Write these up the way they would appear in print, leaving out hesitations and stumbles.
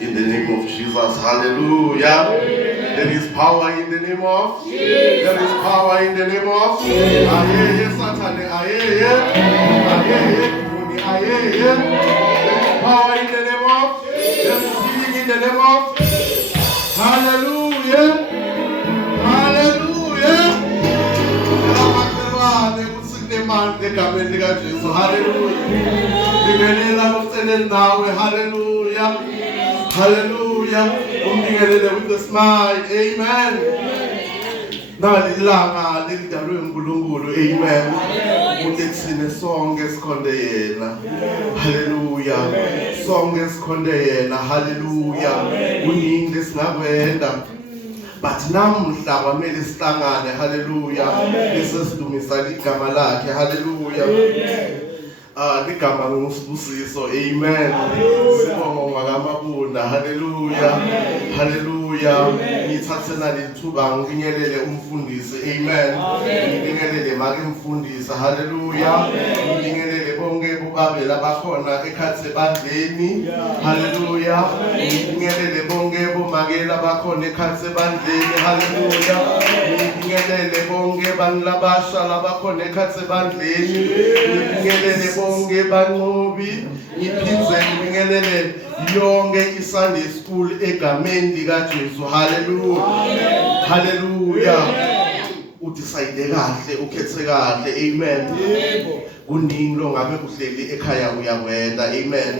In the name of Jesus. Hallelujah. There is power in the name of Jesus. There is power in the name of Jesus. Aye, Satan. Aye. There is power in the name of Jesus. There is healing in the name of Jesus. Hallelujah. Hallelujah. Hallelujah. Hallelujah. With the smile. Amen. Nalilanga lilidalwe uNkulunkulu. Amen. Uthethine sonke esikhonde yena. Hallelujah. Sonke esikhonde yena. Hallelujah. Uningi lesingakwenza. But namuhla kwamele sihlangane. Hallelujah. Bese sidumisa igama lakhe. Hallelujah. Ligama ngosibusiso. Amen. Sibonga ngamabunda. Hallelujah. Hallelujah. Ngithathe nalithuba ngibingelele umfundisi. Amen. Ngibingelele make umfundisi. Hallelujah. Ngibingelele bonke bobabe labakhona ekhathe bandleni. Hallelujah. Ngibingelele bonke bomake labakhona ekhathe bandleni. Hallelujah. Ngibingelele bonke banlabasha labakhona ekhathe bandleni. Ngibingelele bonke banqobi. Ngiphize ngibingelele yonke iSunday school egameni likaJesu. Hallelujah. Hallelujah. Udecide kahle, ukhethe kahle. Amen. Kuningi lo ngabe kuhleli ekhaya uyakwenda. Amen.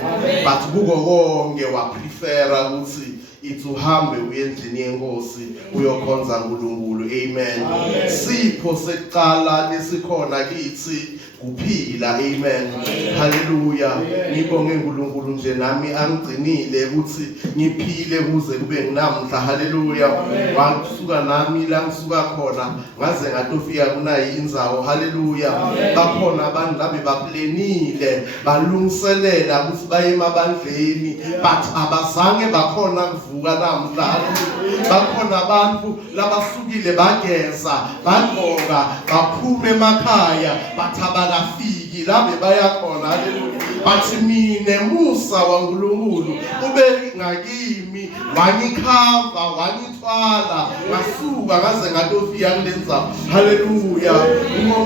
But kuko konke waprefera ukuthi ithi uhambe uye endlini yenkosi uyokhonza uNkulunkulu. Amen. Sipho sekuqala lesikhona kithi kuphila. Amen. Hallelujah. Ngibonge uNkulunkulu nje nami angigcinile ukuthi ngiphile kuze kube nginamhla. Hallelujah. Wasuka nami la ngisuka khona ngaze ngatofika kunayi indzawo. Hallelujah. Bakhona abantu labe baplenile balungiselela ukuthi baye emabandleni but abazange bakhona kuvuka namhla. Bakhona abantu labasukile bageza bagqoka baphuma emakhaya bathabaka fiki labe bayakhona. Hallelujah. Bathi mina Musa waNkulunkulu ube ngakimi wangikhava wangithwala ngasuka ngaze ngatofika kulenza. Hallelujah.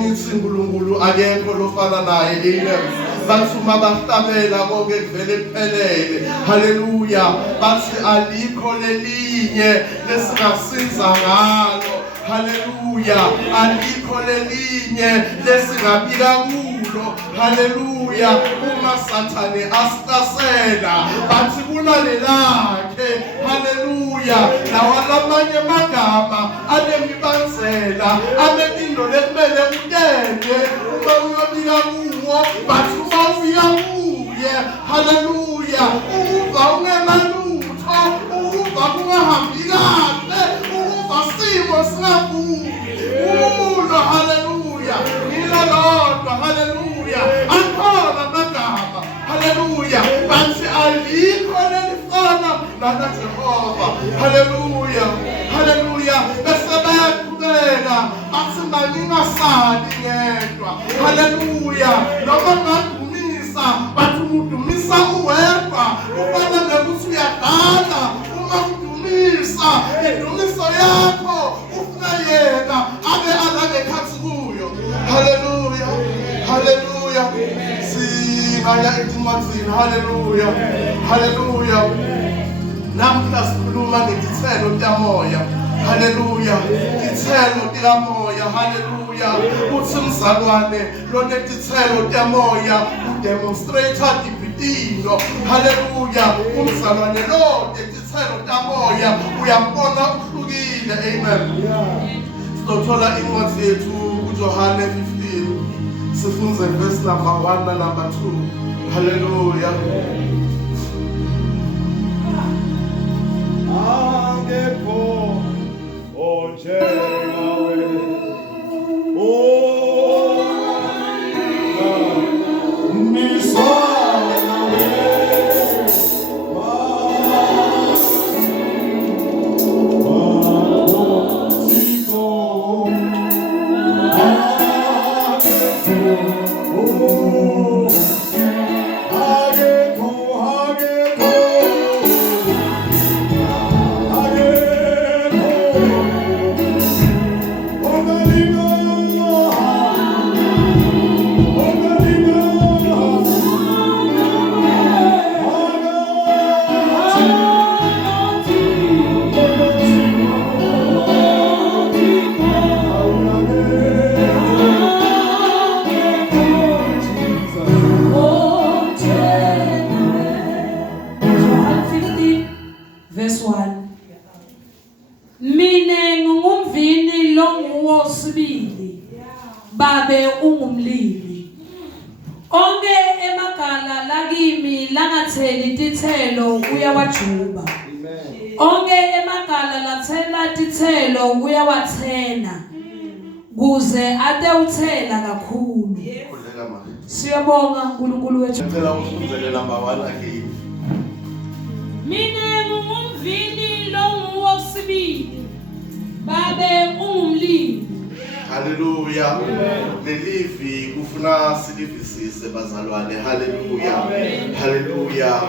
Ngithi uNkulunkulu akekho lofana naye. Amen. Bathuma bahlabela konke kuvele kuphelele. Hallelujah. Bathi alikho lelinye lesingasiza ngalo. Hallelujah. Alikho lelinye lesingabika kulo. Hallelujah. Uma Sathane asihlasela bathi kunalelakhe. Hallelujah. Nawalamanye amagama anemibanzela anemindo lekumele utende uma uyobika kuwo bathi uma ufika kuye. Hallelujah. Uva ungenalutho, uva kungahambi kahle, uva simo singavuki kulo. Hallelujah. Ngilolodwa. Hallelujah. Akhona amagama. Hallelujah. Bathi alikho lelifana lana Jehova. Hallelujah. Hallelujah. Bese bayaqhubeka bathi maningasali ngedwa. Hallelujah. Noma ngadumisa bathi udumisa uwedwa. Kufanele ukuthi uyadala uma udumisa indumiso yakho ufuna yena abe alale phansi kuyo. Hallelujah. Hallelujah. Singaya encwadini. Hallelujah. Hallelujah. Namhla sikhuluma ngezithelo zikamoya. Hallelujah. Izithelo zikamoya. Hallelujah. Uthi mzalwane lonezithelo zikamoya udemonstrator dividendo. Hallelujah. Umzalwane lo izithelo zikamoya uyambona uhlukile. Amen. Sithola incwadi yethu kuJohane 15 sifunze verse number 1 na number 2. Hallelujah. Angekho onjengawe. Angekho verse 1. Mine ngumvini longuwo sibili. Babe ungumlimi. Onke emagala lakimi langatheli tithelo uyawajuba. Onke emagala lathela tithelo uyawathena. Kuze ate uthela kakhulu. Siyabonga uNkulunkulu wethu. Ngicela ufundzele number 1 again. Mina ngumvini longuwo sibili. Babe ungumlimi. Hallelujah. Lelivi kufuna silivisise bazalwane. Hallelujah. Hallelujah.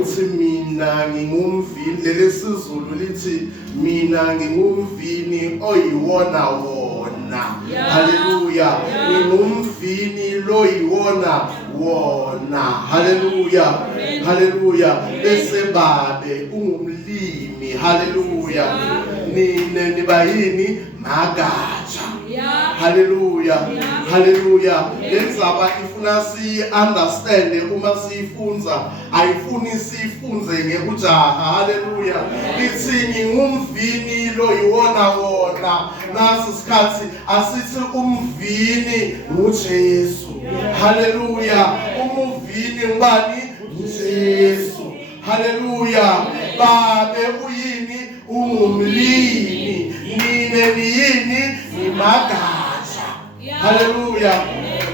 Uthi mina ngingumvini lelesizulu lithi mina ngingumvini oyiwona wona. Hallelujah. Ngingumvini loyiwona wona. Hallelujah. Hallelujah. Bese babe ungumlimi. Hallelujah. Nine nibayini magatsha. Hallelujah. Hallelujah. Lenzaba ifuna si understand uma sifunza ayifuni sifunze ngekujaha. Hallelujah. Lithi ngingumvini loyiwona wona. Nasi isikhathi asithi umvini nguJesu. Hallelujah. Umvini ngubani? nguJesu. Hallelujah. Babe uyini? Ungumlimi. Nine niyini? Nimagatsha. Hallelujah.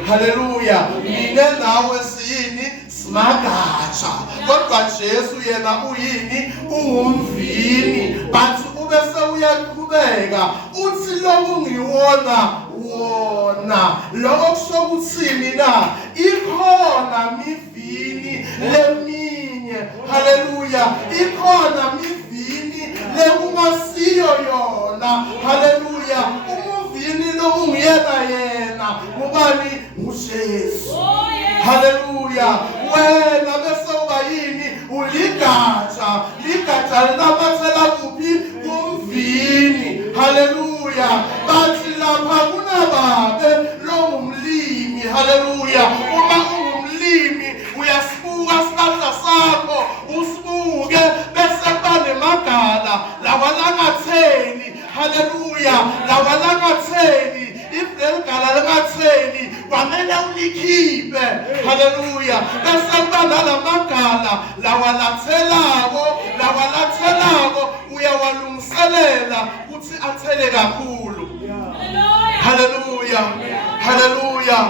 Hallelujah. Nine nawe siyini? Simagatsha. Kodwa Jesu yena uyini? Ungumvini. Bathi ubese uyaqhubeka uthi lo ungiwona wona. Lokho kusho ukuthini na? Ikhona mivini leminye. Hallelujah. Ikhona mivini lekungasiyo yona. Hallelujah. Umuvini lo ungiyena yena. Ngubani? nguJesu. Hallelujah. Wena bese uba yini? Uligatsha. Ligatsha linabathela kuphi? Kumvini. Hallelujah. Bathi lapha kunababe lo ngumlimi. Hallelujah. Uma ungumlimi uyasibuka isihlahla sakho usibuke bese bane magala lawalangatheli. Hallelujah. Lawalangatheli. Ifdelgala langatheli kwamele ulikhiphe. Hallelujah. Bese bana lamagala lawalathelako uyawalungiselela ukuthi athele kakhulu. Hallelujah. Hallelujah.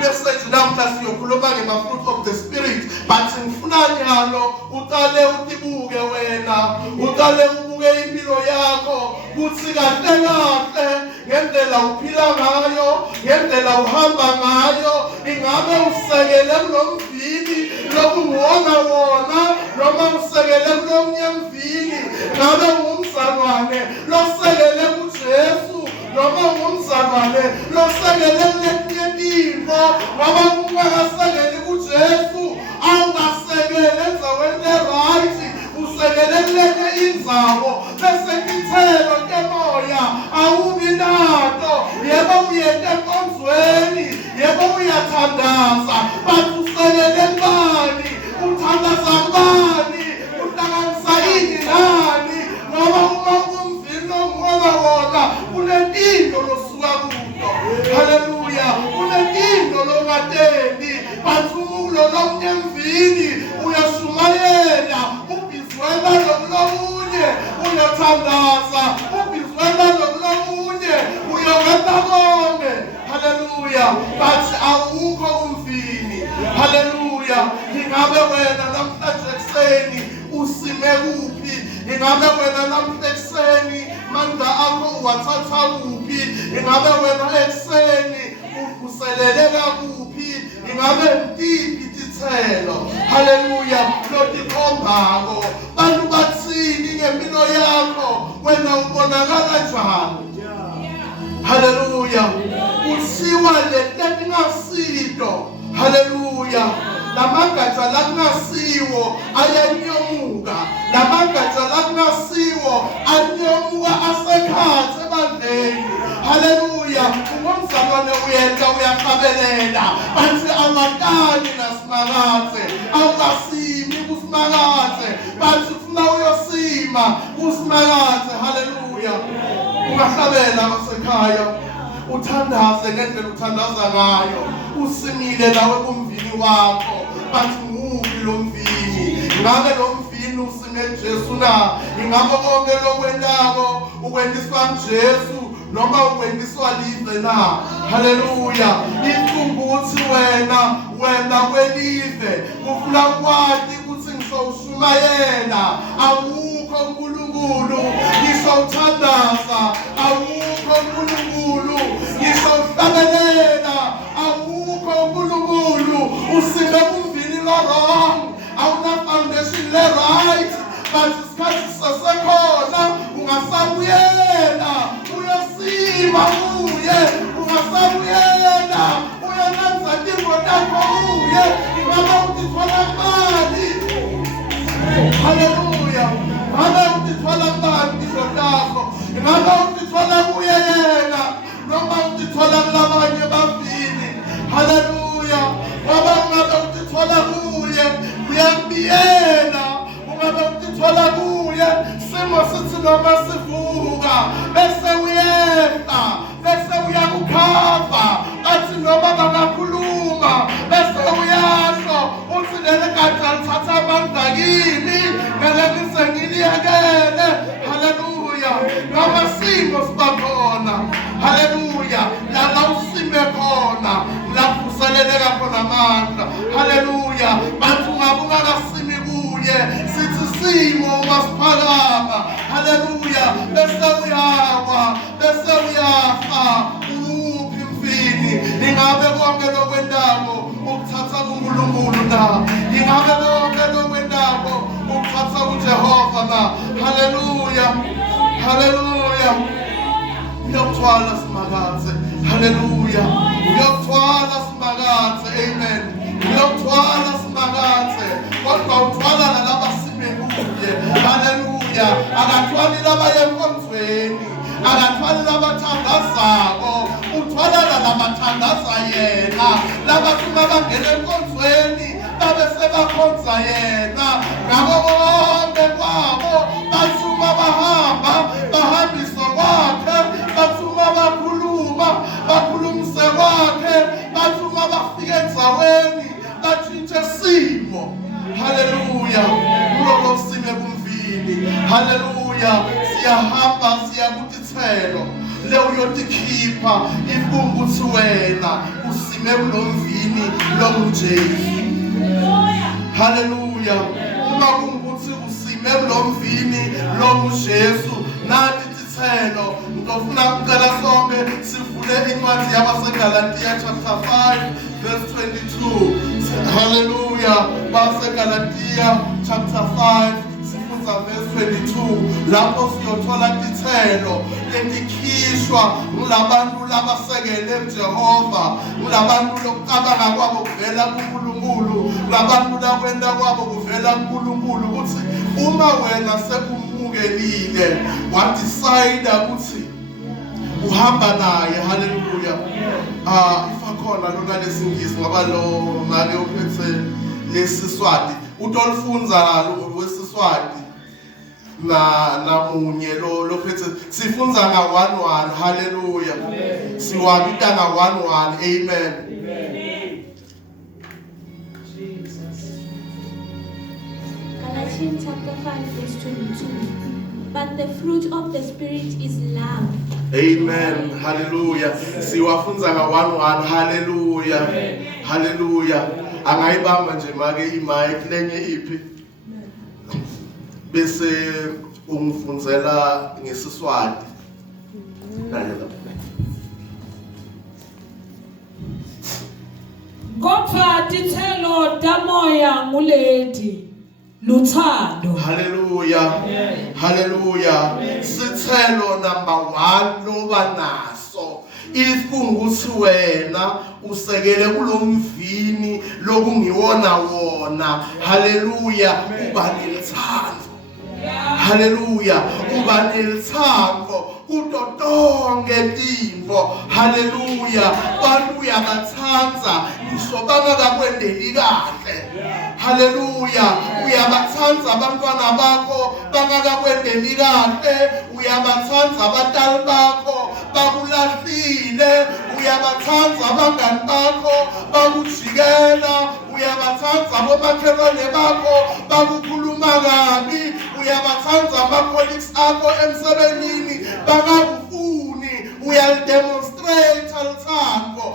Message namhla siyokhuluma ngema-fruit of the spirit, but ngifuna njalo uqale utibuke wena, uqale ubuke impilo yakho ukuthi kahle kahle ngendlela uphila ngayo, ngendlela uhamba ngayo, ingabe usekele kulomvini lokuwona wona noma usekele kulomnye mvini, ngabe ungumzalwane losekele kuJesu noma ungumzalwane losekele kuletinye intfo. Ngoba ungakasekeli kuJesu awungasekele enzaweni right, usekele kulenye indzawo bese tithelo temoya awubi nato. Yebo uyete enkonzweni, yebo uyathandaza, but usekele kubani? Uthandaza kubani? Uhlanganisa yini nani? Ngoba uma ungumvini ongiwona wona kunetinto losuka kuto. Hallelujah. Kunetinto longateni, but umulo lomnye mvini uyashumayela ubizwela lomunye uyathandaza, ubizwela lomunye uyaweta konke. Hallelujah. But awukho umvini. Hallelujah. Ingabe wena namhlanje ekuseni usime kuphi? Ingabe wena namhlanje ekuseni manda akho uwathatha kuphi? Ingabe wena ekuseni useleleka kuphi? Ingabe mpiphi tithelo? Hallelujah. Lotikhombako bantu bathini ngempilo yakho? Wena ubonakala njani? Hallelujah. Usiwa letingasito. Hallelujah. Lamagatsha lakungasiwo ayanyomuka. Lamagatsha lakungasiwo anyomuka asekhathe ebandleni. Hallelujah. Ungumzalwane uyenta uyaqabelela. Bathi awatani nasimakathe. Awungasimi kusimakathe. Bathi ufuna uyosima uyasima usimakathe. Haleluya. Ungahlabela ngasekhaya uthandaze ngendlela uthandaza ngayo. Usimile nawe kumvini wakho. Bathi nguphi lo mvini? Ngabe lo mvini usime Jesu na? Ingabe konke lokwendako ukwendiswa nguJesu noma ukwendiswa live na? Haleluya. Ukuthi wena kwelive ufuna kwathi ukuthi ngisawushumayela awukho uNkulunkulu, ngisawuthandaza awukho uNkulunkulu, ngisawuhlabelela awukho uNkulunkulu. Usime kumvini lo wrong, awuna foundation le right, but isikhathi sasekhona ungasabuyela uyosima uye, ungasabuyela uyananza ingo lakho uye. Ingabe utithola mali? Haleluya. Ingabe utithola mali ingo lakho? Ingabe utithola kuye yena noma utithola kulabanye bavini? Haleluya. Ungabe utithola kuye uyambiyela, ungabe utithola kuye simo sithi noma sivuka bese uyenda, bese uyakukhava athi noma bangakhuluma bese uyasho uthi leli gatsha lithatha amandla kimi ngeke ngize ngiliyekele. Haleluya. Ngamasimo sibakhona. Haleluya. La usime khona lapho usaleleka khona amandla. Haleluya. Bathi ungabe ungakasimi kuye sithi simo ungasiphalanga. Haleluya. Bese uyawa, bese uyafa. Uphi mfini? Ingabe konke lokwendako ukuthatha kuNkulunkulu na? Ingabe konke lokwendako ukuthatha kuJehova na? Haleluya. Haleluya. Uyakuthwala simakathe. Haleluya. Uyakuthwala simakathe. Amen. Uyakuthwala simakathe. Kodwa uthwala nalaba sime kuye. Haleluya. Akathwali laba yenkonzweni, akathwali labathandazako, uthwala nalabathandaza yena. Labathi bangena enkonzweni babe sebakhonza yena. Ngabo bonke kwabo bathuma bahamba bahambiswa kwakhe, bathuma bakhulumise kwakhe, bathuma bafike endzaweni batshintshe simo. Haleluya. Kuloko sime kumvini. Haleluya. Siyahamba siya kutithelo le uyotikhipha ifunguthi wena usime kulomvini lokuJesu. Haleluya. Uma kungukuthi usime kulomvini lokuJesu nathi tithelo. Ngifuna ukucela sonke sivule incwadi yabaseGalatia chapter 5 verse 22. Haleluya. BaseGalatia chapter 5 sifunza verse 22. Lapho siyothola tithelo letikhishwa ngulabantu labasekele uJehova, ngulabantu lokucabanga kwabo kuvela kuNkulunkulu, ngulabantu lakwenda kwabo kuvela kuNkulunkulu. Ukuthi uma wena sekumukelile wadecide ukuthi uhamba naye. Haleluya. Ifakhona lona lesingisi ngoba lo mali ophethe lesiswati utolifunza lwesiswati namunye lo phethe sifunza nga 1:1. Haleluya. Siwabita nga 1:1. Amen. Galatians chapter 5 verse 22. But the fruit of the Spirit is love. Amen. Hallelujah. Siwafunza nga 1:1. Hallelujah. Hallelujah. Angayibamba nje make imic lenye iphi bese ungifunzela ngesiswati. Kodwa tithelo tamoya nguleti luthando. Hallelujah. Hallelujah. Sithelo number 1 loba naso ifunguthi wena usekele kulomvini lokungiwona wona. Hallelujah. Uba nelithando. Hallelujah. Uba nelithando kuto tonke tintfo. Hallelujah. Bantu uyabathanza ngisho bangakakwendeli kahle. Haleluya. Uyabathanda abantwana bakho bangakakwendeli kahle. Uyabathanda abatali bakho bakulahlile. Uyabathanda abangani bakho bakujikela. Uyabathanda abomakhelwane bakho bakukhuluma kabi. Uyabathanda ama-colleagues akho emsebenzini bangakufuni. Uyalidemonstrate uthando.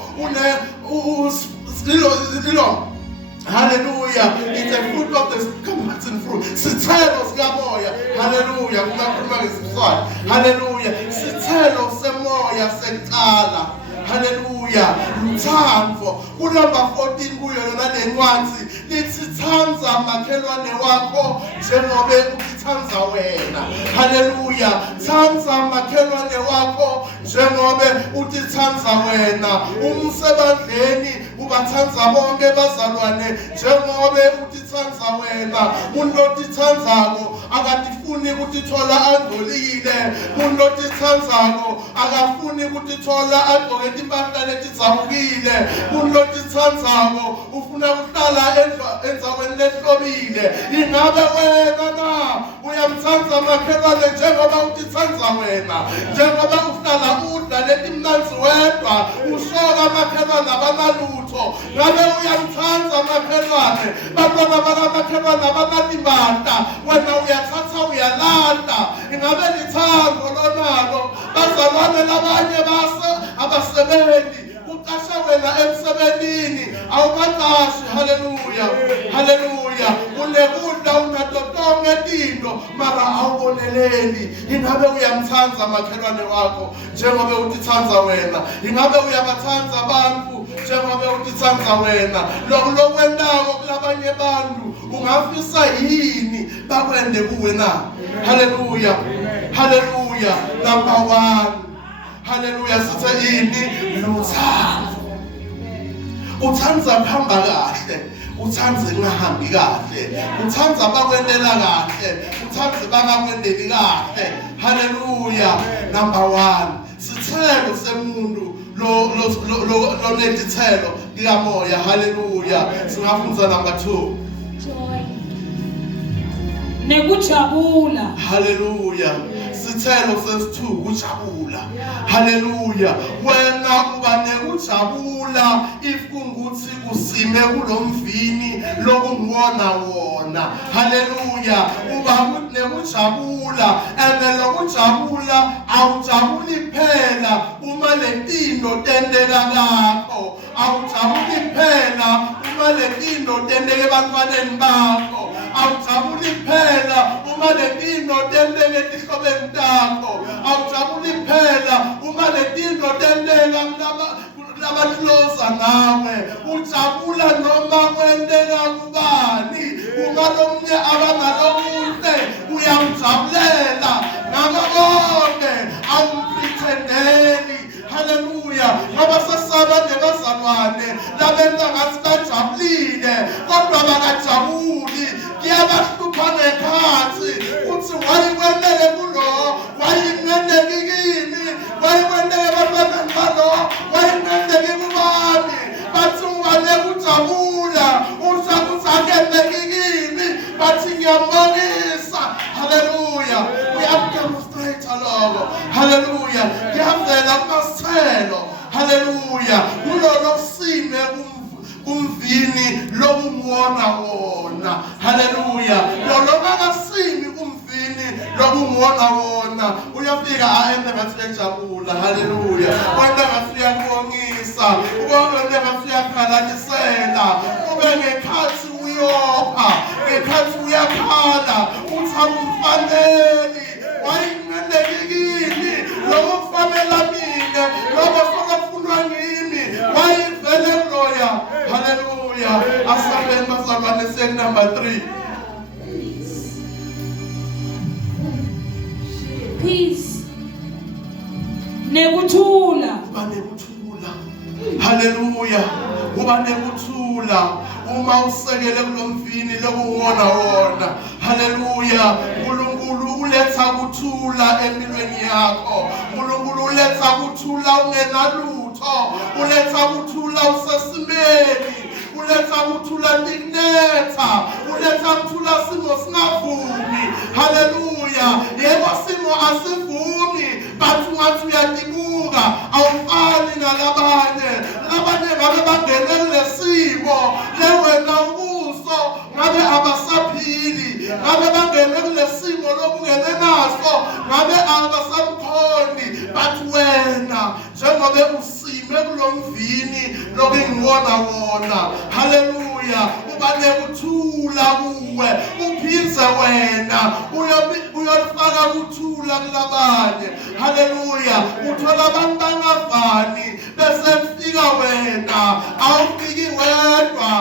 Hallelujah. It's a fruit of the comforting fruit. Sithelo sikamoya. Hallelujah. Kungakhuluma ngesizwana. Hallelujah. Sithelo semoya sekuqala. Hallelujah. Luthando. Kunumber 14 kuyo yona le ncwadi lithi thanda makhelwane wakho njengoba ukithanda wena. Hallelujah. Thanda makhelwane wakho njengoba utithanda wena. Umsebenzeni ubathanda bonke bazalwane njengoba utithanda wena. Umuntu otithandako akadifuni ukutithola angcolile. Umuntu otithandako akafuni ukutithola agqoke impahla letizabukile. Umuntu otithandako ufuna ukuhlala endaweni lehlobile. Ingabe wena na uyamthanda makhelwane njengoba utithanda wena? Njengoba uhlala udla letimnanzi wedwa usoka makhelwane abanalutho. Ngabe uyamthanda makhelwane? Bantwana bakamakhelwane abanatimanda wena uyathatha uyalanda. Ingabe lithando lonalo? Bazalwane labanye abasebenzi uqasha wena emsebenzini awubaqashi. Haleluya. Haleluya. Unekudla unatotonke tinto mara awuboneleli. Ingabe uyamthanda makhelwane wakho njengoba utithanda wena? Ingabe uyabathanda abantu njengoba utithanda wena? Lokwendako kulabanye abantu ungafisa yini bakwende kuwe na? Haleluya. Haleluya. Number 1. Haleluya. Sithe yini? Luthando. Uthanda kuhamba kahle. Uthanda kungahambi kahle. Uthanda bakwendela kahle. Uthanda bangakwendeli kahle. Haleluya. Number 1. Sithelo semuntu lo nedithelo likamoya. Haleluya. Singafunda number 2. Joy. Nekujabula. Haleluya. Sithelo sesi2 kujabula. Haleluya. Wena uba nekujabula if kunguthi usime kulomvini lokungiwona wona. Haleluya. Uba nekujabula and lokujabula awujabuli phela uma lempilo tendeka lapho. Awujabuli phela uma lempilo tendeka ebantwaneni bakho. Awujabuli phela uma lempilo tendeka etihlobeni takho. Awujabuli phela uma lempilo tendeka kulabahloza nawe. Ujabula noma kwendeka kubani. Uma lomnye abangalomuhle uyamjabulela ngakho konke awumpretendeli. Haleluya. Ngoba sesaba nebazalwane labenza ngathi bajabulile kodwa bakajabuli. Kuyabahlupha ngekhathi uthi wayikwendele kulo, wayinendeki kimi, wayikwendele bantwaneni balo, wayinendeki kubani. Bathi ungane kujabula uthi akendeki kimi, bathi ngiyambonisa. Haleluya. Uyademonstrate lokho. Haleluya. Kuyavela kumasithelo. Haleluya. Kulolo sime umvini lokungwona wona. Haleluya. Lo makasimi umvini lokungwona wona. Uyafika aende ngathi ejabula. Haleluya. Wena ngathi uyakubongisa. Wena ngathi uyakhalalisela. Kube ngekhathi uyopha, ngekhathi uyakhala, uthi akumfaneli. Wayinendeki kimi, lokho kufanele mina, lokho sokufunwa ngimi. Wayivele kuloya. Haleluya. Asabeni bazalwane number 3. Peace. Nekuthula. Uba nekuthula. Haleluya. Uba nekuthula. Uma usekele kulomvini lokuwona wona. Haleluya. uNkulunkulu uletha ukuthula empilweni yakho. uNkulunkulu uletha ukuthula ungenalutho. Uletha ukuthula usesimeni. uletha ukuthula ndikunetha, uletha ukuthula simo singavumi. Haleluya. Yebo simo asivumi, but ungathi uyadibuka awufani nalabanye. Labanye ngabe bangene kulesimo lewena ubuso ngabe abasaphili, ngabe bangene kulesimo lokungene naso ngabe abasamkhoni, but wena njengoba usime kulomvini lokungiwona wona. Haleluya. Uba nekuthula kuwe, uphize wena uyofaka ukuthula kulabanye. Haleluya. Uthola abantu bangavani bese kufika wena, awufiki wedwa,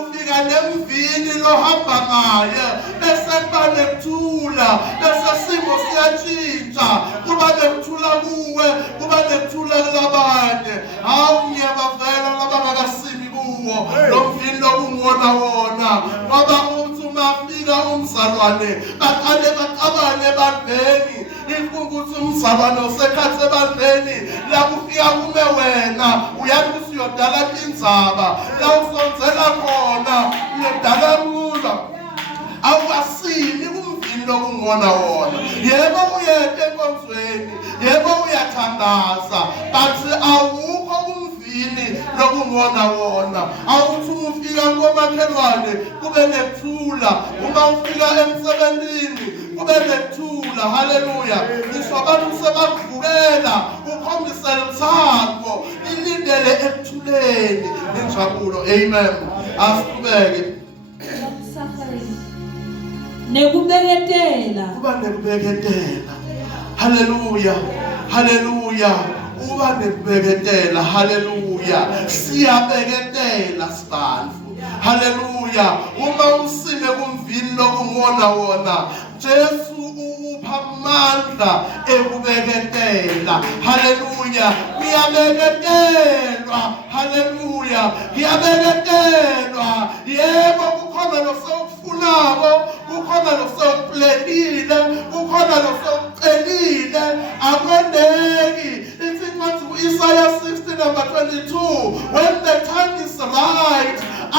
ufika nemvini lohamba ngaye, bese kuba nekuthula, bese simo siyatshintsha, kuba nekuthula kuwe, kuba nekuthula kulabanye. Hawu ngiyabavela labangakasimi kuwo lomvini lokungiwona wona, ngoba uthi umafika umzalwane baqale baqabane ebandleni. Ukuthi umzalwane usekhathi ebandleni la kufika kume wena, uyathi usuyodala indzaba la usonzela khona, uyodala kulo awasini kumvini lokungona wona. Yebo uyeke enkonzweni, yebo uyathandaza, but awukho kumvini lokungona wona. Awuthi ufika komakhelwane kube nekuthula, uma ufika emsebentini kube nekuthula. Haleluya. Ngisho abantu sebakuvukela ukhombise luthando, ilindele ekuthuleni nenjabulo. Amen. Asiqhubeke. Long-suffering. Nekubeketela. Kuba nekubeketela. Haleluya. Haleluya. Uba nekubeketela. Haleluya. Siyabeketela sibantu. Haleluya. Uma usime kumvini lokungona wona, Jesu upha amandla ekubeketela. Haleluya. Kuyabeketelwa. Haleluya. Kuyabeketelwa. Yebo kukhona losekufunako, kukhona losekuplelile, kukhona losekucelile, akwendeki. Ithi incwadi ku-Isaiah 60:22, when the time is right, I,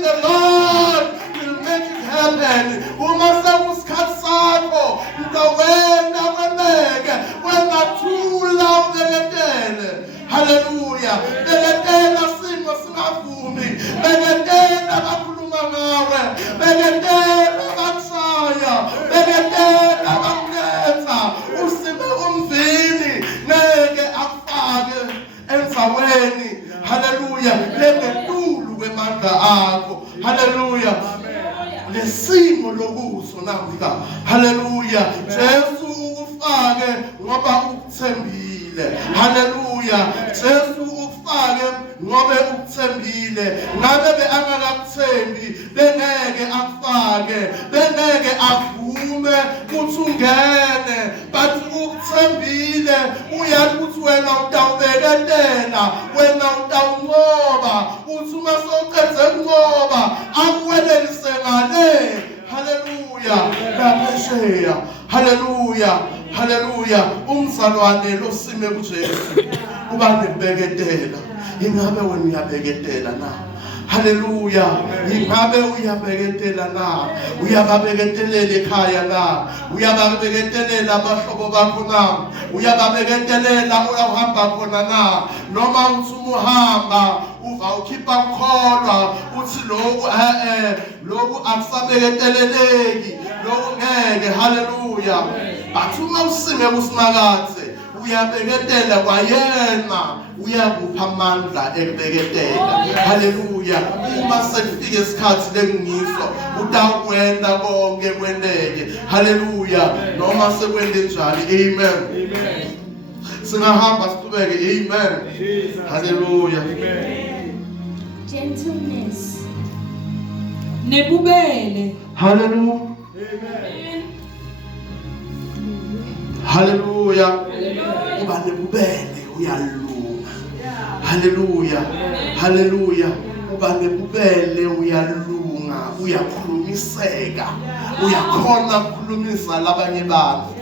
the Lord, will make it happen. Uma sekusikhathi sakho, ngawena kweneke, wengathula ubeketele. Haleluya. Beketela simo singavumi, beketela bakhuluma ngawe, beketela bakushaya, beketela bakunetha. Usime umvini ngeke akufake endzaweni. Haleluya. Lengetulu kwemandla akho. Haleluya. Lesimo lokuso namhla. Haleluya. Jesu ukufake ngoba ukuthembile. Haleluya. Jesu ukufake ngoba ukuthembile. Ngabe angakakuthembi bengeke akufake, bengeke avume ukuthi ungene, but ukuthembile uyathi ukuthi wena utawubeketela, wena utawunqoba, uthi uma sowuqede kunqoba akuwelelise ngale. Haleluya. Ngaphesheya. Haleluya. Haleluya. Umzalwane losime kuJesu uba nekubeketela. Ingabe wena uyabeketela na? Haleluya. Ingabe uyabeketela na? Uyababeketelela ekhaya na? Uyababeketelela abahlobo bakho na? Uyababeketelela uhamba khona na? Noma uthi umuhamba uva ukhipha ukholwa uthi lokhu akusabeketeleleki, lokhu ngeke. Haleluya. But uma usime kusimakathe uyabeketela kwayena, uyakupha amandla ekubeketela. Haleluya. Uma sekufika isikhathi lengiso utawukwenda konke kwendeke. Haleluya. Noma sekwende njani. Amen. Singahamba siqhubeke. Amen. Haleluya. Gentleness. Nebubele. Haleluya. Haleluya. Uba nebubele uyalunga. Haleluya. Haleluya. Uba nebubele uyalunga, uyakhulumiseka, uyakhona ukukhulumisa labanye abantu.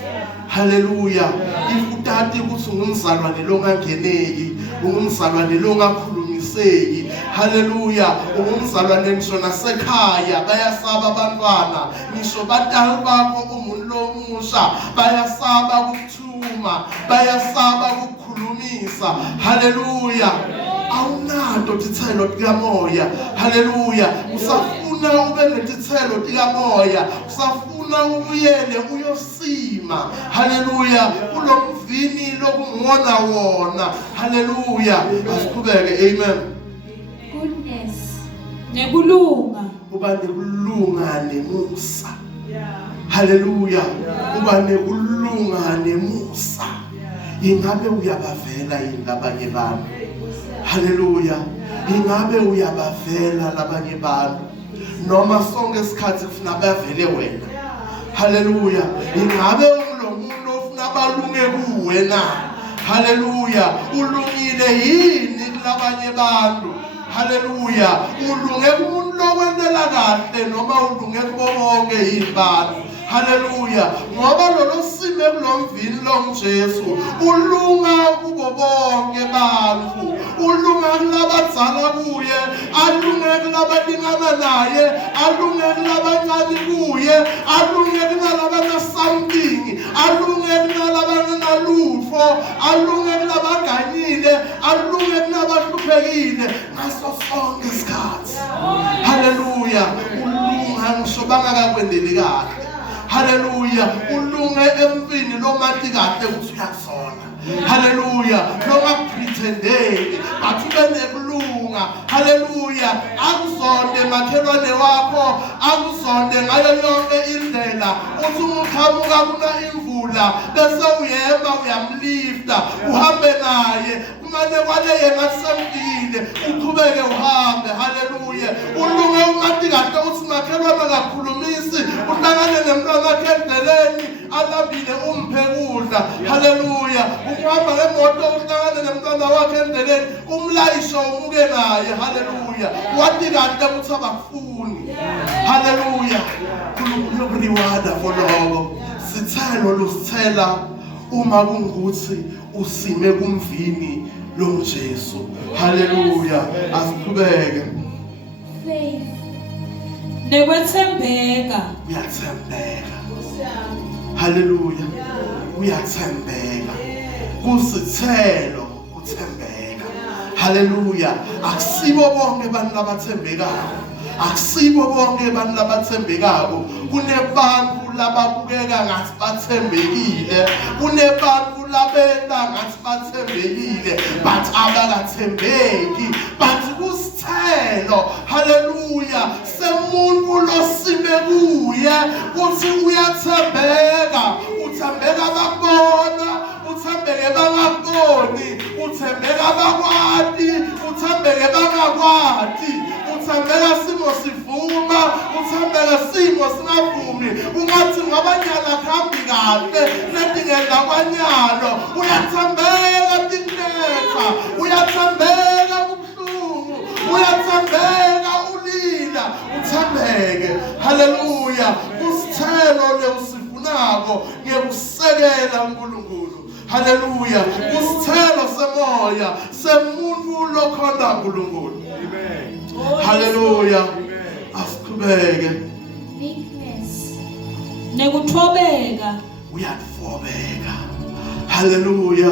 Haleluya. Ifutati ukuthi ungumzalwane longangeneki, ungumzalwane longakhulumiseki. Haleluya. Umzalwane ngisho nasekhaya bayasaba abantwana. Ngisho badala bakho umuntu lomusha bayasaba ukuthuma, bayasaba ukukhulumisa. Haleluya. Awunado tithelo likamoya. Haleluya. Usafuna ube netithelo likamoya. Usafuna ubuyele uyosima. Haleluya. Kulomvini lokungona wona. Haleluya. Asiqhubeke. Amen. Goodness. Nekulunga. Uba nekulunga nemusa. Haleluya. Uba nekulunga nemusa. Ingabe uyabavela yini labanye bantu? Haleluya. Ingabe uyabavela labanye bantu? Noma sonke isikhathi ufuna bavele wena. Haleluya. Ingabe umuntu ofuna balunge kuwe na? Haleluya. Ulungile yini kulabanye bantu? Haleluya. Ulunge kumuntu lokwendela kahle noma ulunge kubo bonke yini bantu? Haleluya. Ngoba lolo sime kulomvini lomjesu ulunga kubo bonke bantu. Ulunga kulabadzala kuye, alunge kulabalingana naye, alunge kulabancane kuye, alunge kulabana something, alunge kulabana lutho, alunge kulabaganyile, alunge kulabahluphekile ngaso sonke isikhathi. Haleluya. Ulunga ngisho bangakakwendeli kahle. Haleluya. Ulunge empini lomathi kahle ukuthi uyakuzona. Haleluya. Noma pretendeli bathi benekulunga. Haleluya. Akuzonde makhelwane wakho, akuzonde ngayo yonke indlela. Uthi umqhamuka kuna imvula bese uyema uyamlifta uhambe naye. Kumane kwale yena semkile uqhubeke uhambe. Haleluya. Ulunge umathi kahle uthi makhelwane akakhulumisi uhlangane nemntwana akhendeleni alambile umphe kudla. Haleluya. Ukuhamba ngemoto uhlangane nemntwana wakhe endleleni umlayisho umuke naye. Haleluya. Wathi kahle ukuthi abakufuni. Haleluya. Kulo reward for lokho sithelo lusithela uma kungukuthi usime kumvini lomjesu. Haleluya. Asiqhubeke. Faith. Nekwethembeka. Uyathembeka. Haleluya. Uyathembeka. Kusithelo uthembeka. Haleluya. Akusibo bonke abantu labathembekayo. Akusibo bonke abantu labathembekayo. Kunebantu lababukeka ngathi bathembekile. Kunebantu labenda ngathi bathembekile but abakathembeki. But kusithelo. Haleluya. Semuntu losime kuye uthi uyathembeka. Uthembeka bakubona, uthembeke bangakuboni, uthembeka bakwati, uthembeke bangakwati, uthembeka simo sivuma, uthembeka simo singavumi. Ungathi ngabanyala khambi kahle nedingela kwanyalo. Uyathembeka tinetha, uyathembeka kubuhlungu, uyathembeka ulila, uthembeke. Haleluya. Kusithelo lesifunako ngekusekela uNkulunkulu. Haleluya. Kusithelo semoya semuntu lokhonda uNkulunkulu. Amen. Haleluya. Asiqhubeke. Meekness. Nekuthobeka. Uyatfobeka. Haleluya.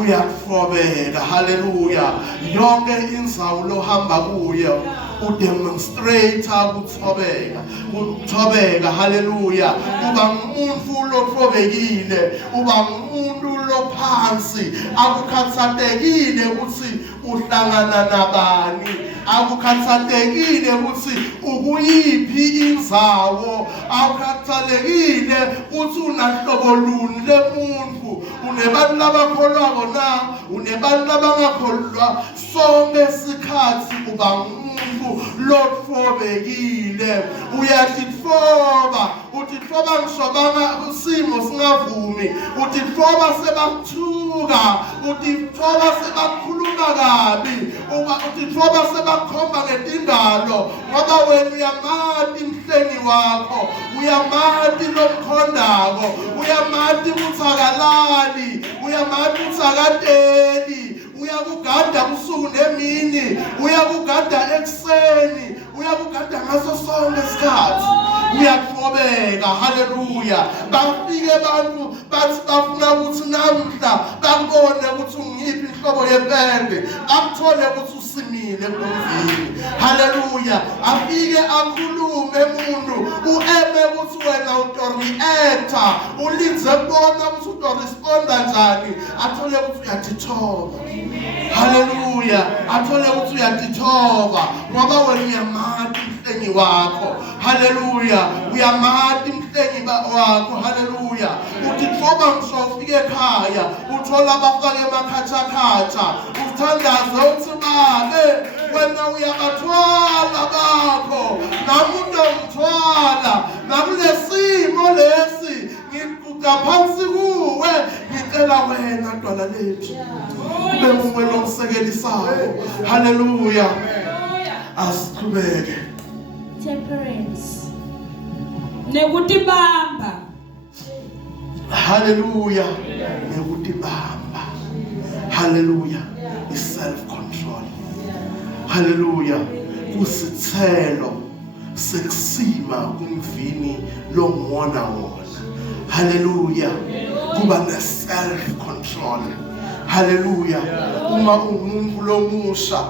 Uyatfobeka. Haleluya. Yonke indzawo lohamba kuyo udemonstrate ukuthobeka. Ukuthobeka. Haleluya. Uba ngumuntu lothobekile, uba ngumuntu lophansi, akukhathalekile ukuthi uhlangana nabani, akukhathalekile ukuthi ukuyiphi indzawo, akukhathalekile ukuthi unahlobo luni lemuntu. Unebantu labakholwako na, unebantu labangakholwa. Sonke isikhathi uba ngumuntu lothobekile. Uyatitfoba. Utitfoba ngishobanga usimo singavumi. Utitfoba sebakuthuka. Utitfoba sebakhuluma kabi. Utitfoba sebakhomba ngetindalo. Ngoba wena uyamati mhlengi wakho, uyamati lomkhondako, uyamati utsakalali, uyamati utsakateli, uyakugada usuku nemini, uyakugada ekseni, uyakugada ngaso sonke isikhathi. Uyaqhubeka, haleluya. Bafike abantu bathi bafuna ukuthi namhla bakubone ukuthi ungiphi inhlobo yepende, akuthole ukuthi usimile kulomvini. Haleluya. Afike akhulume umuntu, ueme ukuthi wena uto-reactor, ulinze kubona ukuthi uto-responda njani, athole ukuthi uyadithoba. Haleluya. Athole ukuthi uyadithoba ngoba wena uyamati umhlengi wakho. Haleluya. Uyamati umhlengi wakho. Haleluya. Uthi thoba ngisho ufike ekhaya uthola abafake emakhathakhatha, uthandaze uthi babe wena uyabathwala bakho, nami utomthwala, nakulesimo lesi ngigaphansi kuwe, ngicela wena dwala lethu ube nguwe lomsekelisayo. Haleluya. Asiqhubeke. Temperance. Nekutibamba. Haleluya. Nekutibamba. Haleluya. Self-control. Haleluya. Kusithelo sekusima kumvini longwona wona. Haleluya. Kuba ne-self-control. Haleluya. Uma umuntu lomusha,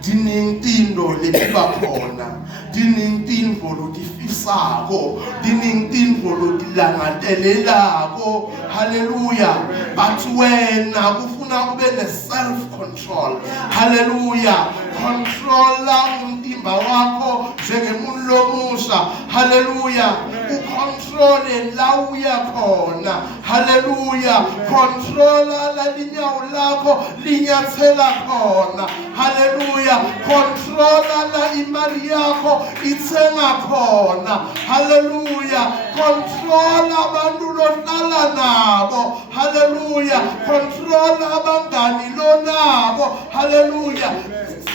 dinintinto letiba khona, dinintinto lotifisako, dinintinto lotilangadelelako. Haleluya. But wena kufuna ube ne-self-control. Haleluya. Controlla umtimba wakho njengemuntu lomusha. Haleluya. Ucontrole la uya khona. Haleluya. Controlla la linyawo lakho linyathela khona. Haleluya. Controlla la imali yakho ithenga khona. Haleluya. Controlla abantu lohlala nabo. Haleluya. Controlla abangani lonabo. Haleluya.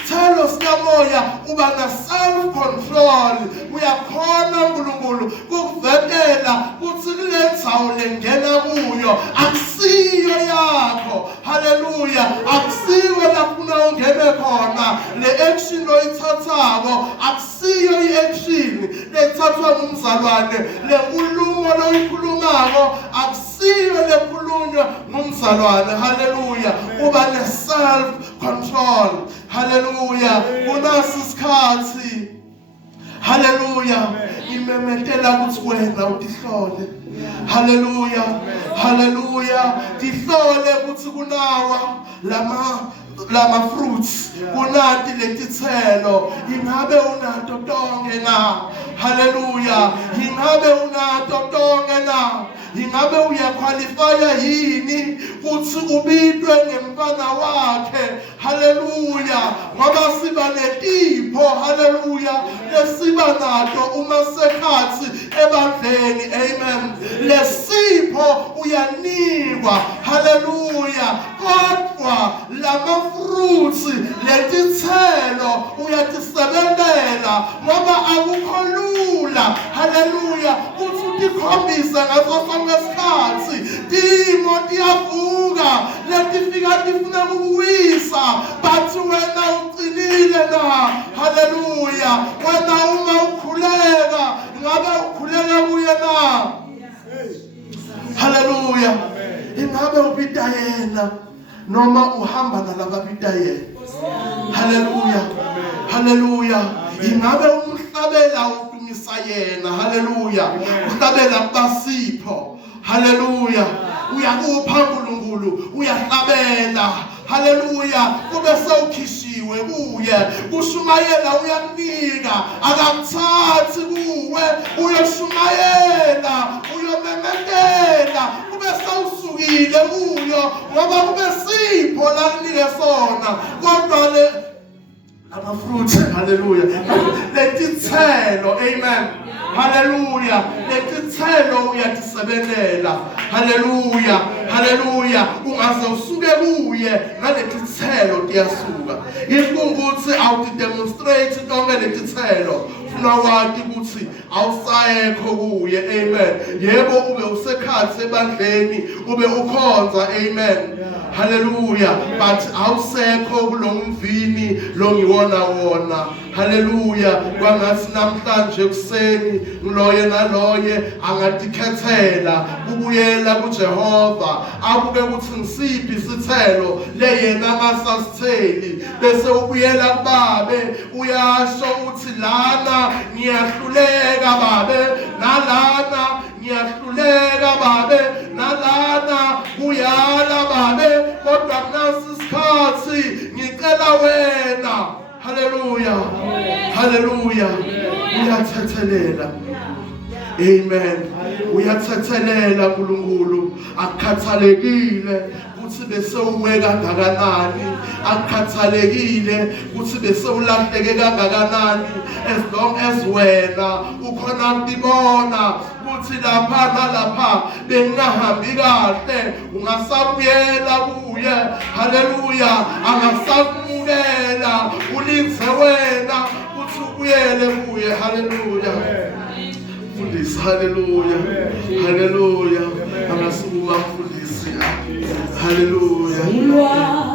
Sithelo sikamoya uba na self-control. Uyakhona uNkulunkulu kukuvetela kuthi kule ndzawo lengena kuyo akusiyo yakho. Haleluya. Akusiyo lafuna ungene khona. Le action oyithathako akusiyo i-action lethathwa ngumzalwane. Le nkulumo loyikhulumako akusiyo lekhulunywa ngumzalwane. Haleluya. Uba ne self-control. Haleluya. Kunasi isikhathi. Haleluya. Imemetela ukuthi wena utihlole. Haleluya. Haleluya. Tihlole ukuthi kunawa lama fruits, kunati letithelo, ingabe unato tonke na. Haleluya. Ingabe unato tonke na. Ingabe uyaqualifya yini ukuthi ubitwe ngemfana wakhe. Haleluya. Ngoba siba netipho. Haleluya. Lesiba nato uma sekhathi ebandleni. Amen. Lesipho uyanikwa. Haleluya. Kodwa lama fruits letithelo uyatisebenzela ngoba akukho lula. Haleluya. Uthi utikhombise ngaso sonke isikhathi. Timo tiyavuka letifika tifuna ukuwisa, but wena uqinile na. Haleluya. Wena uma ukhuleka ngabe ukhuleka kuye na. Haleluya. Ingabe ubita yena noma uhamba nalababita yena. Haleluya. Haleluya. Ingabe umhlabela udumisa yena. Haleluya. Uhlabela basipho. Haleluya. Uyakupha uNkulunkulu, uyahlabela. Haleluya. Kube sewukhishiwe kuye, kushumayela uyakunika, akakuthathi kuwe, uyoshumayela, uyomemetela, kube sewusukile kuyo ngoba kube sipho lakunike sona. Kodwa le ama-fruits. Haleluya. Letithelo. Amen. Haleluya. Letithelo uyatisebenzela. Haleluya. Haleluya. Ungaze usuke kuye ngaletithelo tiyasuka. Ukuthi awuti-demonstrate tonke letithelo. Funa wathi ukuthi awusayekho kuye. Amen. Yebo ube usekhathi ebandleni, ube ukhonza. Amen. haleluya, but awusekho kulomvini longiwona wona, haleluya. Kwangathi namhlanje kuseni ngiloye naloye angadikhethela ukuyela kuJehova abuke ukuthi ngisiphi isithelo leyena ngasasitheli, bese ubuyela kubabe uyasho ukuthi lana ngiyahluleka babe, nalana ngiyahluleka babe, nalana kuyala babe, kodwa kunasi isikhathi ngicela wena, haleluya, haleluya. Uyathethelela, amen. Uyathethelela uNkulunkulu, akukhathalekile ukuthi bese uwe kangakanani, akukhathalekile ukuthi bese ulahleke kangakanani, as long as wena ukhona ukubona ukuthi lapha nalapha bengahambi kahle, ungasabuyela kuye, haleluya, angasakumukela, ulinze wena ukuthi ubuyele kuye, haleluya. Mfundisi, haleluya, haleluya, angasukuma mfundisi, haleluya.